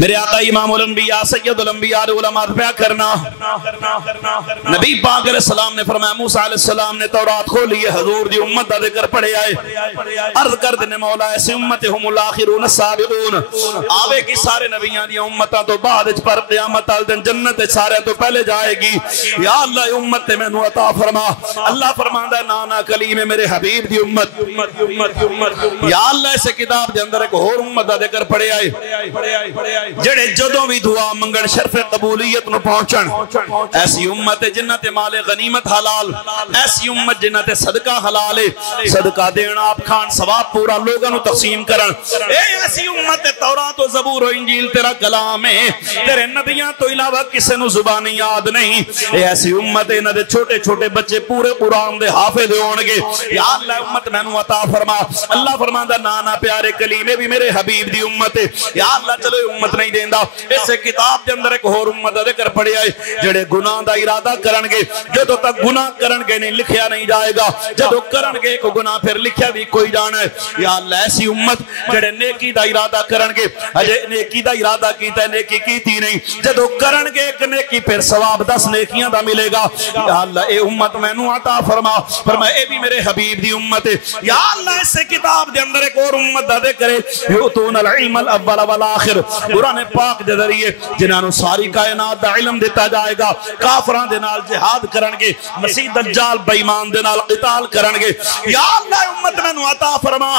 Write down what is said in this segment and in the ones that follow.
میرے آقا امام الانبیاء سید الانبیاء علماء پیا کرنا نبی پاک علیہ السلام نے فرمایا موسیٰ علیہ السلام نے تورات کھولی ہے حضور دی امت دا ذکر پڑھے آئے عرض کر دینے مولا ایسی امت ہم الاخرون السابقون آوے کی سارے نبیان دی امتاں تو بعد پر قیامت آل دن جنت سارے تو پہلے جائے گی یا اللہ امت میں نو عطا فرما اللہ فرماندہ نانا کلیم میرے حبیب دی امت یا اللہ ایسے کتاب دے اندر ایک اور امت دا ذکر پڑھے آئے جڑے جدوں بھی دعا منگن شرف قبولیت نو پہنچن ایسی امت جنت مال غنیمت حلال ایسی امت جنت صدقہ حلال صدقہ دینا آپ کھان ثواب پورا لوگوں تقسیم کرن ایسی امت تورات و زبور و انجیل تیرا کلام ہے تیرے نبیاں تو علاوہ کسے نو زبانی یاد نہیں ایسی امت انہاں دے چھوٹے چھوٹے بچے پورے قرآن دے حافظ ہونگے یا اللہ امت میں نو عطا فرما اللہ فرماندہ نانا پیارے کلیمے بھی میرے حبیب دی امت ہے یا اللہ چلو امت نہیں دیندہ اسے کتاب دے اندر ایک اور امت ذکر پڑھے آئے جڑے گناہ دا ارادہ کرنگے جدو تک گناہ کرنگے نہیں لکھیا نہیں جائے گا جدو کرنگے کو گناہ پھر لکھیا بھی کوئی جانا ہے یا اللہ ایسی امت جڑے نیکی دا ارادہ کرنگے اجے نیکی دا ارادہ کیتا ہے نیکی کیتی نہیں جدو کرنگے ایک نیکی پھر ثواب 10 نیکیاں دا ملے گا یا اللہ اے امت میں نو عطا فرما اے بھی میرے حبیب دی امت ہے یا اللہ اسے کتاب دے اندر ایک اور امت دا ذکر ہے یؤتون العلم الاول والآخر قرآن پاک دے ذریعے جنہاں نو ساری کائنات دا علم دیتا جائے گا کافران دے نال جہاد کرنگے مسیح دجال بے ایمان دے نال قتال کرنگے یا اللہ امت میں نو عطا فرما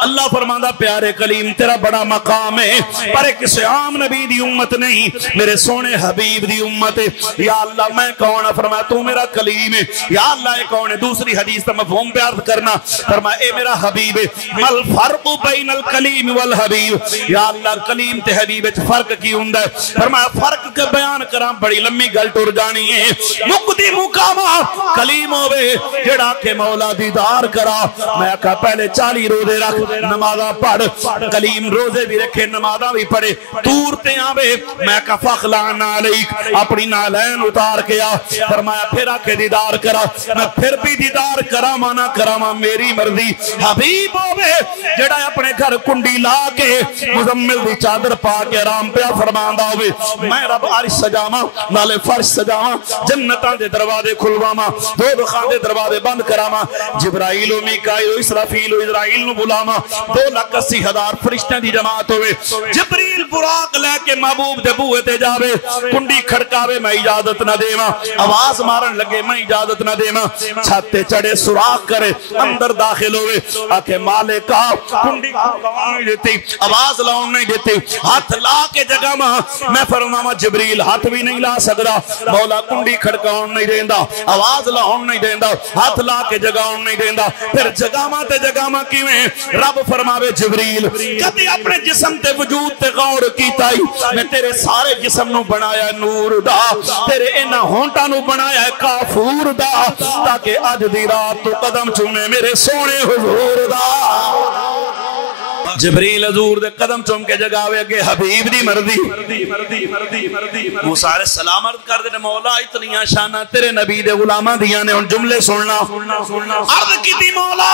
اللہ فرماندہ پیارے کلیم تیرا بڑا مقام ہے پر ایک کسی عام نبی دی امت نہیں میرے سونے حبیب دی امت ہے یا اللہ میں کون فرمایا تو میرا کلیم ہے یا اللہ ایک کون ہے دوسری حدیث تا مفہوم پیار کرنا فرمایا اے میرا حبیب ہے مل فرق بین الکلیم والحبیب یا اللہ کلیم تے حبیب فرق کی ہوندہ ہے فرمایا فرق کے بیان کرام بڑی لمبی گل ٹر جانی ہے مقدی مقامہ کلیم ہوئے جڑا کے مولا دیدار کرا میں کہا پہلے 40 روزے رکھ نمازہ پڑھ کلیم روزے بھی رکھے نمازہ بھی پڑھے تورتے آوے میں کہا فخلان علیک اپنی نالین اتار کیا فرمایا پھر آکے دیدار کرا میں پھر بھی دیدار کرا مانا کراما میری مرضی حبیب ہوئے جڑا اپنے گھر کنڈی لا کے مزمل دی چادر پا کے آرام پہ فرماندہ ہوئے میں رب عرش سجاما نالے فرش سجاما جنتان دے دروازے کھلواما دو دخان دے دروازے بند کراما جبرائیل و میکائیل و اسرافیل و اسرائیل نو بلاما 2,80,000 فرشتیں دی جماعت ہوئے جبریل براق لے کے محبوب دے بوئے تے جاوے کنڈی کھڑکاوے میں اجازت نہ دیما آواز مارن لگے میں اجازت نہ دیما چھتے چڑے سراغ کرے اندر داخل ہوئے آکے مالکہ کنڈی کھڑکاؤں نہیں دیتی آواز لاؤں نہیں دیتی ہاتھ لا کے جگہ میں فرماما جبریل ہاتھ بھی نہیں لا سکتا مولا کنڈی کھڑکاؤں نہیں دیندہ آواز لاؤں نہیں دیندہ ہاتھ لا کے جگاؤں نہیں دیندہ پھر جگہ تے جگہ کیویں رب فرماوے جبریل کبھی اپنے جسم تے وجود تے غور کیتا ہی میں تیرے سارے جسم نو بنایا نور دا تیرے انہ ہونٹا نو بنایا کافور دا تاکہ آج دی رات تو قدم چومے میرے سونے حضور دا جبریل حضور دے قدم چوم کے جگاوے کہ حبیب دی مردی موسیٰ علیہ السلام عرض کر دینے مولا اتنیاں شانہ تیرے نبی دے غلامہ دیانے ان جملے سننا عرض کی دی مولا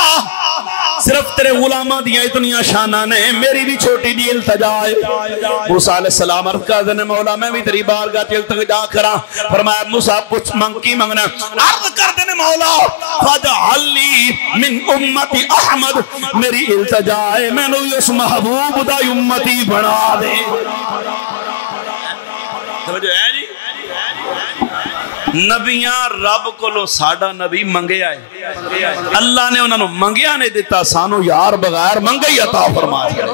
صرف تیرے غلامہ دیاں اتنیاں شانہ نے میری بھی چھوٹی دی التجائے موسیٰ علیہ السلام عرض کر دینے مولا میں بھی تیری بارگاہ تی التجا کرا فرمایا موسیٰ کچھ منکی منگنا عرض کر دینے مولا فَجْعَلْ لِي مِنْ أُمَّتِ أَحْمَدْ میری التجائے میں نے اس محبوب دا امتی بنا دے توجہ ہے جی نبیاں رب کو لو ساڑا نبی منگے آئے اللہ نے انہوں نے منگیا نہیں دیتا سانو یار بغیر منگے عطا فرما دیا